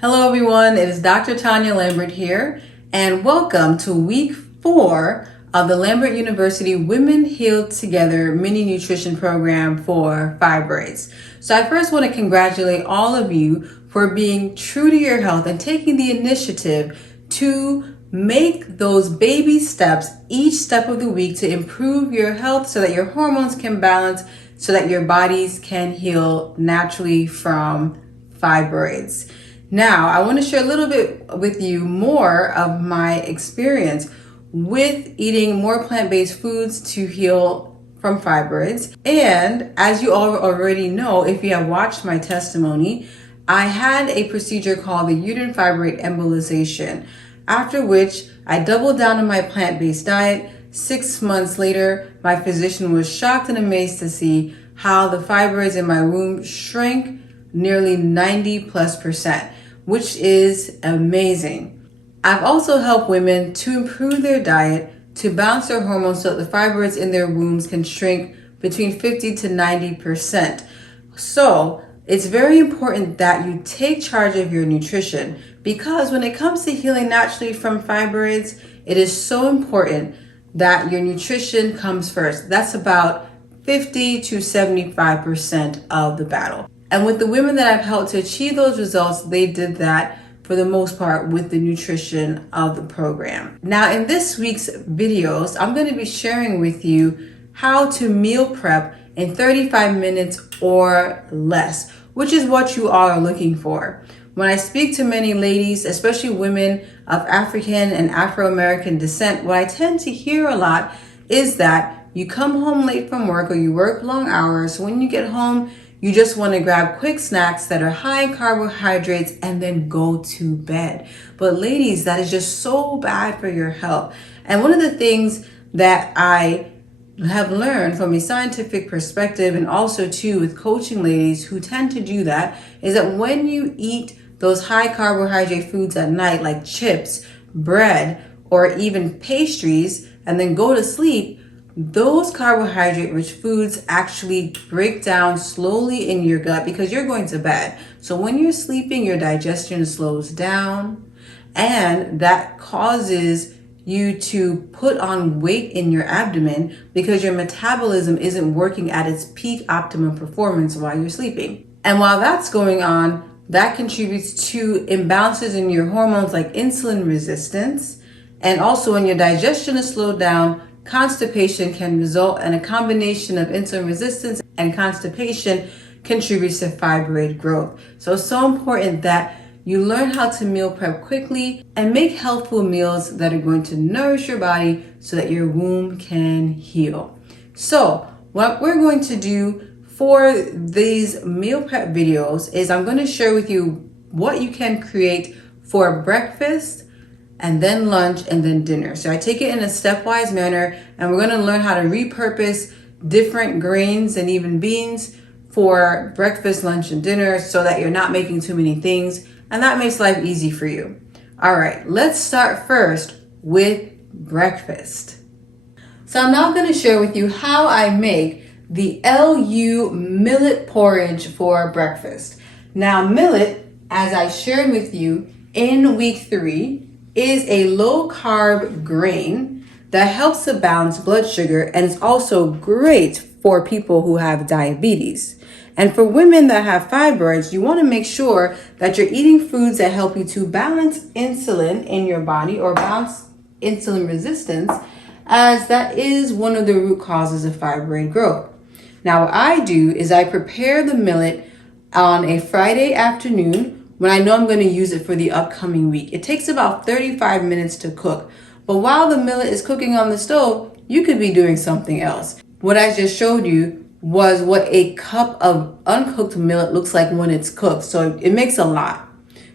Hello everyone, it is Dr. Tanya Lambert here, and welcome to week 4 of the Lambert University Women Healed Together mini nutrition program for fibroids. So I first want to congratulate all of you for being true to your health and taking the initiative to make those baby steps each step of the week to improve your health so that your hormones can balance, so that your bodies can heal naturally from fibroids. Now, I want to share a little bit with you more of my experience with eating more plant-based foods to heal from fibroids. And as you all already know, if you have watched my testimony, I had a procedure called the uterine fibroid embolization, after which I doubled down on my plant-based diet. 6 months later, my physician was shocked and amazed to see how the fibroids in my womb shrank nearly 90+%, which is amazing. I've also helped women to improve their diet, to balance their hormones so that the fibroids in their wombs can shrink between 50 to 90%. So it's very important that you take charge of your nutrition, because when it comes to healing naturally from fibroids, it is so important that your nutrition comes first. That's about 50 to 75% of the battle. And with the women that I've helped to achieve those results, they did that for the most part with the nutrition of the program. Now, in this week's videos, I'm going to be sharing with you how to meal prep in 35 minutes or less, which is what you all are looking for. When I speak to many ladies, especially women of African and Afro-American descent, what I tend to hear a lot is that you come home late from work or you work long hours. When you get home, you just want to grab quick snacks that are high in carbohydrates and then go to bed. But ladies, that is just so bad for your health. And one of the things that I have learned from a scientific perspective, and also too with coaching ladies who tend to do that, is that when you eat those high carbohydrate foods at night, like chips, bread, or even pastries, and then go to sleep, those carbohydrate-rich foods actually break down slowly in your gut because you're going to bed. So when you're sleeping, your digestion slows down, and that causes you to put on weight in your abdomen because your metabolism isn't working at its peak optimum performance while you're sleeping. And while that's going on, that contributes to imbalances in your hormones like insulin resistance, and also when your digestion is slowed down, constipation can result, and a combination of insulin resistance and constipation contributes to fibroid growth. So it's so important that you learn how to meal prep quickly and make healthful meals that are going to nourish your body so that your womb can heal. So what we're going to do for these meal prep videos is I'm going to share with you what you can create for breakfast, and then lunch, and then dinner. So I take it in a stepwise manner, and we're gonna learn how to repurpose different grains and even beans for breakfast, lunch, and dinner so that you're not making too many things, and that makes life easy for you. All right, let's start first with breakfast. So I'm now gonna share with you how I make the LU millet porridge for breakfast. Now, millet, as I shared with you in week 3, is a low-carb grain that helps to balance blood sugar, and is also great for people who have diabetes. And for women that have fibroids, you want to make sure that you're eating foods that help you to balance insulin in your body, or balance insulin resistance, as that is one of the root causes of fibroid growth. Now, what I do is I prepare the millet on a Friday afternoon when I know I'm going to use it for the upcoming week. It takes about 35 minutes to cook. But while the millet is cooking on the stove, you could be doing something else. What I just showed you was what a cup of uncooked millet looks like when it's cooked. So it makes a lot.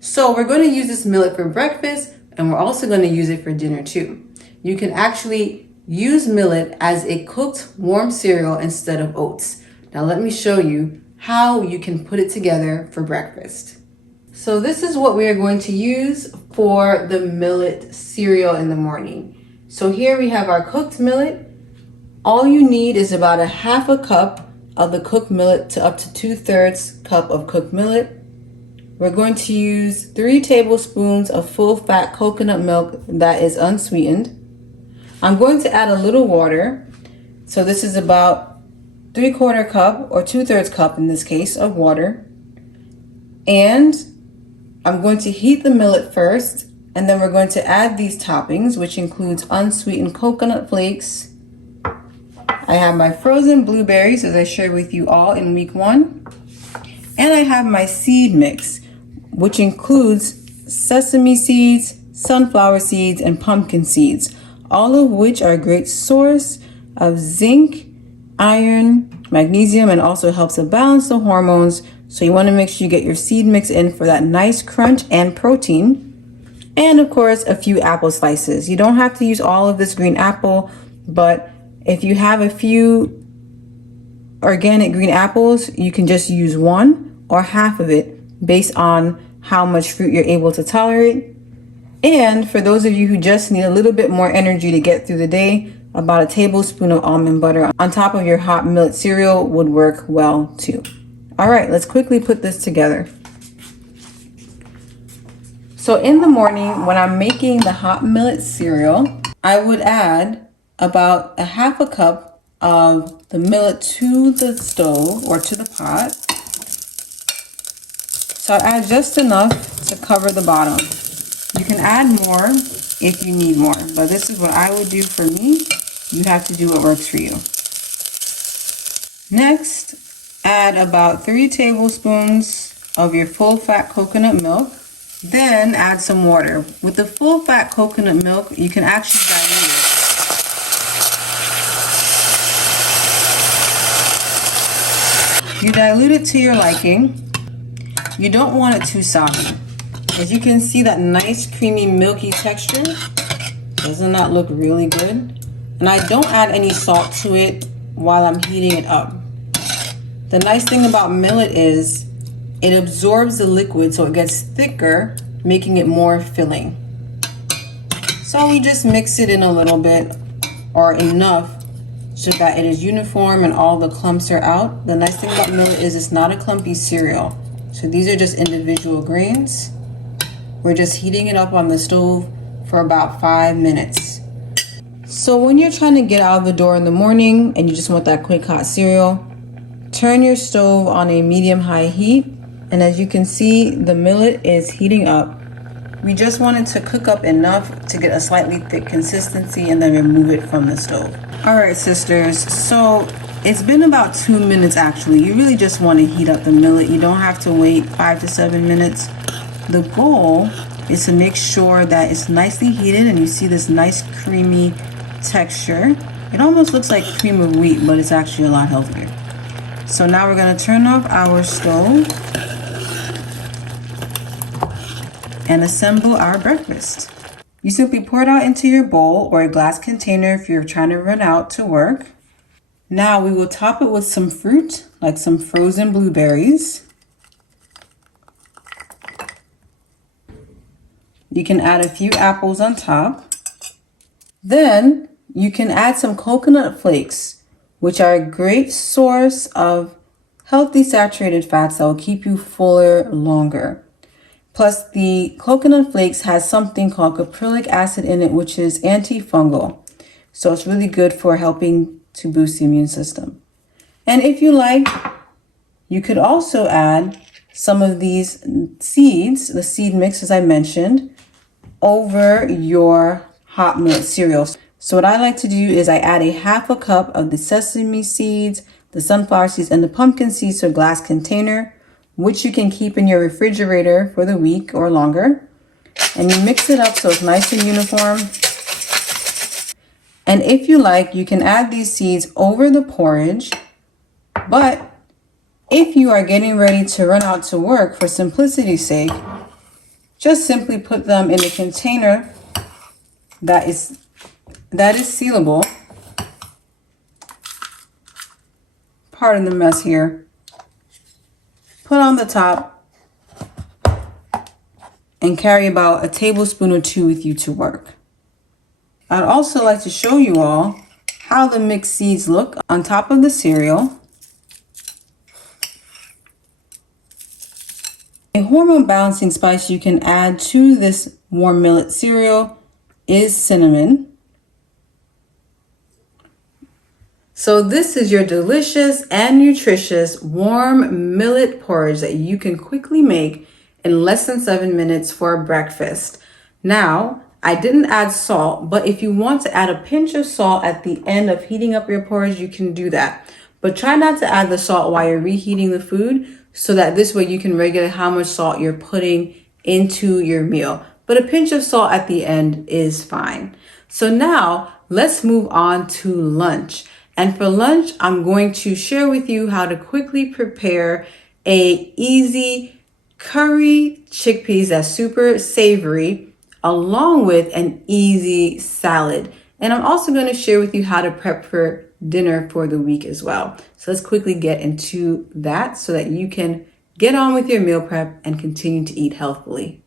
So we're going to use this millet for breakfast, and we're also going to use it for dinner too. You can actually use millet as a cooked warm cereal instead of oats. Now let me show you how you can put it together for breakfast. So this is what we are going to use for the millet cereal in the morning. So here we have our cooked millet. All you need is about a half a cup of the cooked millet to up to 2/3 cup of cooked millet. we're going to use 3 tablespoons of full fat coconut milk that is unsweetened. I'm going to add a little water. So this is about 3/4 cup or 2/3 cup in this case of water. And I'm going to heat the millet first, and then we're going to add these toppings, which includes unsweetened coconut flakes. I have my frozen blueberries, as I shared with you all in week 1. And I have my seed mix, which includes sesame seeds, sunflower seeds, and pumpkin seeds, all of which are a great source of zinc, iron, magnesium, and also helps to balance the hormones. So you want to make sure you get your seed mix in for that nice crunch and protein. And of course, a few apple slices. You don't have to use all of this green apple, but if you have a few organic green apples, you can just use 1 or half of it based on how much fruit you're able to tolerate. And for those of you who just need a little bit more energy to get through the day, about a tablespoon of almond butter on top of your hot millet cereal would work well too. All right, let's quickly put this together. So in the morning, when I'm making the hot millet cereal, I would add about a half a cup of the millet to the stove or to the pot. So I add just enough to cover the bottom. You can add more if you need more, but this is what I would do for me. You have to do what works for you. Next, add about 3 tablespoons of your full fat coconut milk. Then add some water. With the full fat coconut milk, you can actually dilute it. You dilute it to your liking. You don't want it too soggy. As you can see, that nice creamy milky texture. Doesn't that look really good? And I don't add any salt to it while I'm heating it up. The nice thing about millet is it absorbs the liquid, so it gets thicker, making it more filling. So we just mix it in a little bit or enough so that it is uniform and all the clumps are out. The nice thing about millet is it's not a clumpy cereal. So these are just individual grains. We're just heating it up on the stove for about 5 minutes. So when you're trying to get out of the door in the morning and you just want that quick hot cereal, turn your stove on a medium-high heat. And as you can see, the millet is heating up. We just wanted to cook up enough to get a slightly thick consistency and then remove it from the stove. All right, sisters, so it's been about 2 minutes actually. You really just want to heat up the millet. You don't have to wait 5 to 7 minutes. The goal is to make sure that it's nicely heated and you see this nice creamy texture. It almost looks like cream of wheat, but it's actually a lot healthier. So now we're going to turn off our stove and assemble our breakfast. You simply pour it out into your bowl or a glass container if you're trying to run out to work. Now we will top it with some fruit, like some frozen blueberries. You can add a few apples on top. Then you can add some coconut flakes, which are a great source of healthy saturated fats that will keep you fuller longer. Plus, the coconut flakes has something called caprylic acid in it, which is antifungal. So it's really good for helping to boost the immune system. And if you like, you could also add some of these seeds, the seed mix as I mentioned, over your hot millet cereal. So what I like to do is I add a half a cup of the sesame seeds, the sunflower seeds, and the pumpkin seeds to a glass container, which you can keep in your refrigerator for the week or longer. And you mix it up so it's nice and uniform. And if you like, you can add these seeds over the porridge. But if you are getting ready to run out to work, for simplicity's sake, just simply put them in a container that is sealable. Pardon the mess here. Put on the top and carry about a tablespoon or 2 with you to work. I'd also like to show you all how the mixed seeds look on top of the cereal. A hormone balancing spice you can add to this warm millet cereal is cinnamon. So this is your delicious and nutritious warm millet porridge that you can quickly make in less than 7 minutes for breakfast. Now, I didn't add salt, but if you want to add a pinch of salt at the end of heating up your porridge, you can do that. But try not to add the salt while you're reheating the food, so that this way you can regulate how much salt you're putting into your meal. But a pinch of salt at the end is fine. So now let's move on to lunch. And for lunch, I'm going to share with you how to quickly prepare a easy curry chickpeas that's super savory, along with an easy salad. And I'm also going to share with you how to prep for dinner for the week as well. So let's quickly get into that so that you can get on with your meal prep and continue to eat healthfully.